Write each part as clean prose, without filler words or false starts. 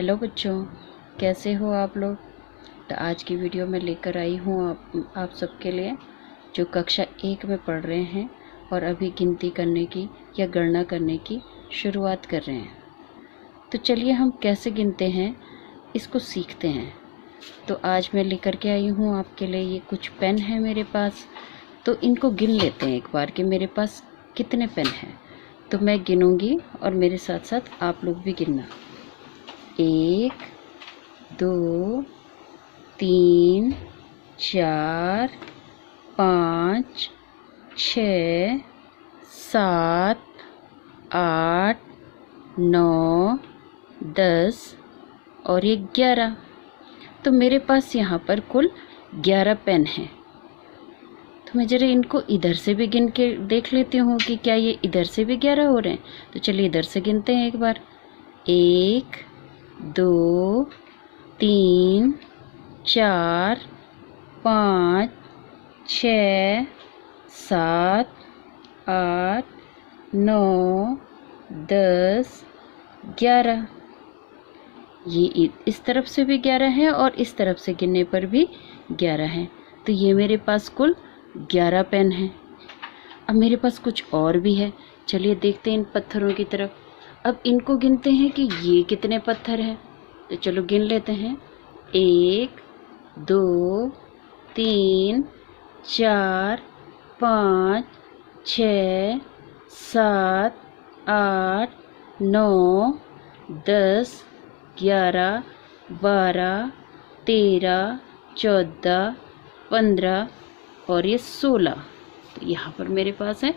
Hello बच्चों, कैसे हो आप लोग। तो आज की वीडियो में लेकर आई हूँ आप सबके लिए जो कक्षा 1 में पढ़ रहे हैं और अभी गिनती करने की या गणना करने की शुरुआत कर रहे हैं। तो चलिए हम कैसे गिनते हैं इसको सीखते हैं। तो आज मैं लेकर के आई हूँ आपके लिए ये कुछ पेन है मेरे पास। तो इनको गिन लेते हैं एक बार कि मेरे पास कितने पेन हैं। तो मैं गिनूंगी और मेरे साथ साथ आप लोग भी गिनना। 1 2 3 4 5 6 7 8 9 10 और ये 11। तो मेरे पास यहाँ पर कुल 11 पेन हैं। तो मैं जरा इनको इधर से भी गिन के देख लेती हूँ कि क्या ये इधर से भी 11 हो रहे हैं। तो चलिए इधर से गिनते हैं एक बार। 1 2 3 4 5 6 7 8 9 10 11। ये इस तरफ से भी 11 है और इस तरफ से गिनने पर भी 11 हैं। तो ये मेरे पास कुल 11 पेन हैं। अब मेरे पास कुछ और भी है। चलिए देखते हैं इन पत्थरों की तरफ। अब इनको गिनते हैं कि ये कितने पत्थर हैं। तो चलो गिन लेते हैं। 1 2 3 4 5 6 7 8 9 10 11 12 13 14 15 और ये 16। तो यहाँ पर मेरे पास है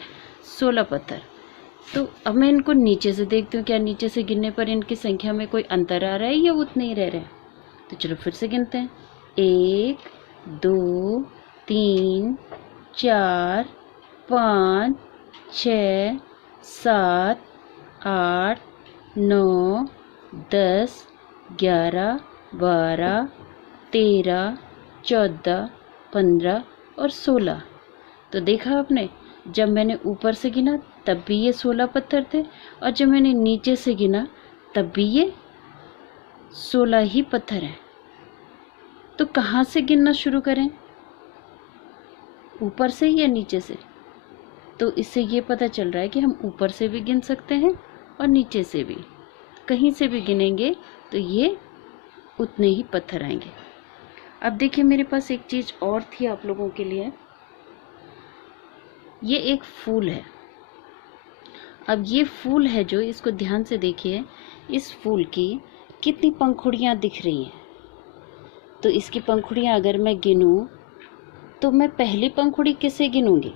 16 पत्थर। तो अब मैं इनको नीचे से देखती हूँ, क्या नीचे से गिनने पर इनकी संख्या में कोई अंतर आ रहा है या उतने ही रह रहे हैं। तो चलो फिर से गिनते हैं। 1 2 3 4 5 6 7 8 9 10 11 12 13 14 15 और 16। तो देखा आपने, जब मैंने ऊपर से गिना तब भी ये 16 पत्थर थे और जब मैंने नीचे से गिना तब भी ये 16 ही पत्थर हैं। तो कहाँ से गिनना शुरू करें, ऊपर से या नीचे से। तो इससे ये पता चल रहा है कि हम ऊपर से भी गिन सकते हैं और नीचे से भी। कहीं से भी गिनेंगे तो ये उतने ही पत्थर आएंगे। अब देखिए मेरे पास एक चीज़ और थी आप लोगों के लिए। ये एक फूल है। अब ये फूल है जो, इसको ध्यान से देखिए, इस फूल की कितनी पंखुड़ियाँ दिख रही हैं। तो इसकी पंखुड़ियाँ अगर मैं गिनूँ तो मैं पहली पंखुड़ी किसे गिनूंगी।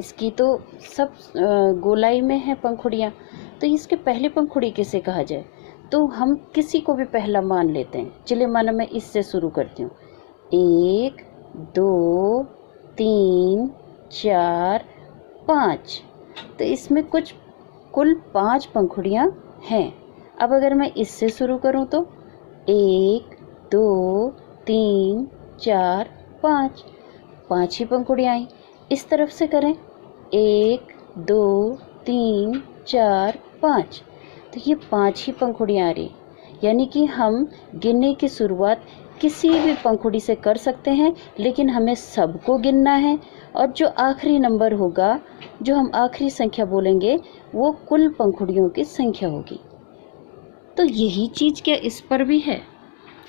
इसकी तो सब गोलाई में है पंखुड़ियाँ, तो इसके पहले पंखुड़ी किसे कहा जाए। तो हम किसी को भी पहला मान लेते हैं। चलिए माना मैं इससे शुरू करती हूँ। 1 2 3 4 5। तो इसमें कुछ कुल 5 पंखुड़ियाँ हैं। अब अगर मैं इससे शुरू करूँ तो 1 2 3 4 5, 5 ही पंखुड़ियाँ आई। इस तरफ से करें 1 2 3 4 5। तो ये 5 ही पंखुड़ियाँ आ रही। यानी कि हम गिनने की शुरुआत किसी भी पंखुड़ी से कर सकते हैं, लेकिन हमें सबको गिनना है और जो आखिरी नंबर होगा, जो हम आखिरी संख्या बोलेंगे, वो कुल पंखुड़ियों की संख्या होगी। तो यही चीज़ क्या इस पर भी है।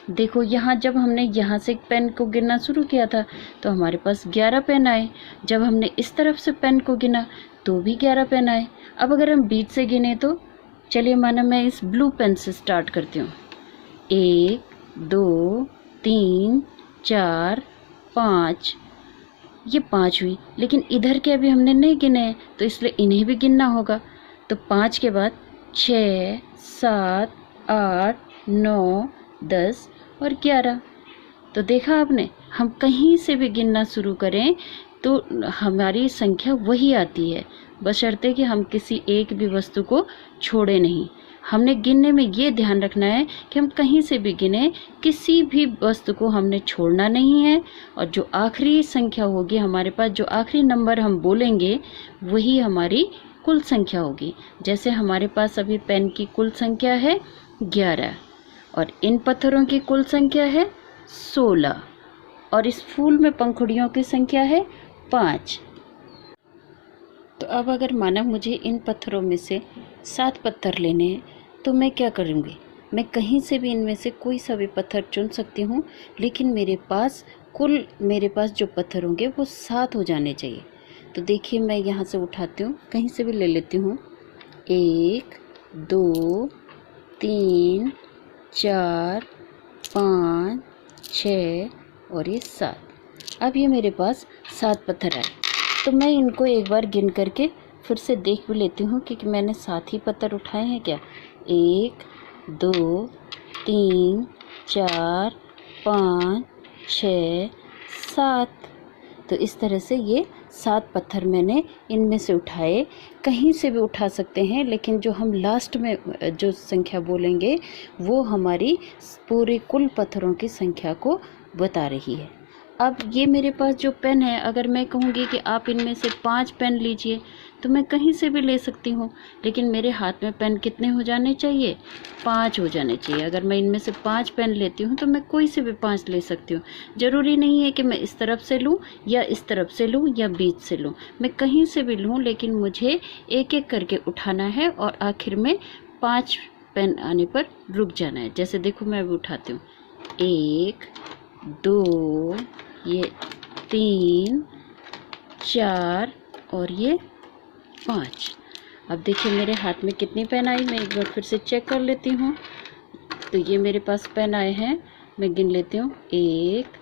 देखो यहाँ जब हमने यहाँ से पेन को गिनना शुरू किया था तो हमारे पास 11 पेन आए। जब हमने इस तरफ से पेन को गिना तो भी 11 पेन आए। अब अगर हम बीच से गिने तो चलिए माना मैं इस ब्लू पेन से स्टार्ट करती हूँ। 1 2 3 4 5, ये 5 हुई, लेकिन इधर के अभी हमने नहीं गिने हैं तो इसलिए इन्हें भी गिनना होगा। तो 5 के बाद 6 7 8 9 10 और 11। तो देखा आपने, हम कहीं से भी गिनना शुरू करें तो हमारी संख्या वही आती है, बशर्ते कि हम किसी एक भी वस्तु को छोड़े नहीं। हमने गिनने में ये ध्यान रखना है कि हम कहीं से भी गिने, किसी भी वस्तु को हमने छोड़ना नहीं है और जो आखिरी संख्या होगी हमारे पास, जो आखिरी नंबर हम बोलेंगे वही हमारी कुल संख्या होगी। जैसे हमारे पास अभी पेन की कुल संख्या है 11 और इन पत्थरों की कुल संख्या है 16 और इस फूल में पंखुड़ियों की संख्या है 5। तो अब अगर माना मुझे इन पत्थरों में से 7 पत्थर लेने हैं तो मैं क्या करूँगी? मैं कहीं से भी इनमें से कोई सा भी पत्थर चुन सकती हूँ, लेकिन मेरे पास जो पत्थर होंगे वो 7 हो जाने चाहिए। तो देखिए मैं यहाँ से उठाती हूँ, कहीं से भी ले लेती हूँ। 1 2 3 4 5 6 और ये 7। अब ये मेरे पास 7 पत्थर आए, तो मैं इनको एक बार गिन करके फिर से देख भी लेती हूँ कि मैंने 7 ही पत्थर उठाए हैं क्या। 1 2 3 4 5 6 7। तो इस तरह से ये 7 पत्थर मैंने इनमें से उठाए। कहीं से भी उठा सकते हैं, लेकिन जो हम लास्ट में जो संख्या बोलेंगे वो हमारी पूरे कुल पत्थरों की संख्या को बता रही है। अब ये मेरे पास जो पेन है, अगर मैं कहूँगी कि आप इनमें से 5 पेन लीजिए तो मैं कहीं से भी ले सकती हूँ, लेकिन मेरे हाथ में पेन कितने हो जाने चाहिए? 5 हो जाने चाहिए। अगर मैं इनमें से 5 पेन लेती हूँ तो मैं कोई से भी 5 ले सकती हूँ। ज़रूरी नहीं है कि मैं इस तरफ से लूँ या इस तरफ से लूँ या बीच से लूँ, मैं कहीं से भी लूँ, लेकिन मुझे एक एक करके उठाना है और आखिर में 5 पेन आने पर रुक जाना है। जैसे देखो मैं अभी उठाती हूँ, 1 2 ये 3 4 और ये 5। अब देखिए मेरे हाथ में कितनी पेन आई, मैं एक बार फिर से चेक कर लेती हूँ। तो ये मेरे पास पेन आए हैं, मैं गिन लेती हूँ, 1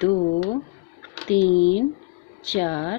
2 3 4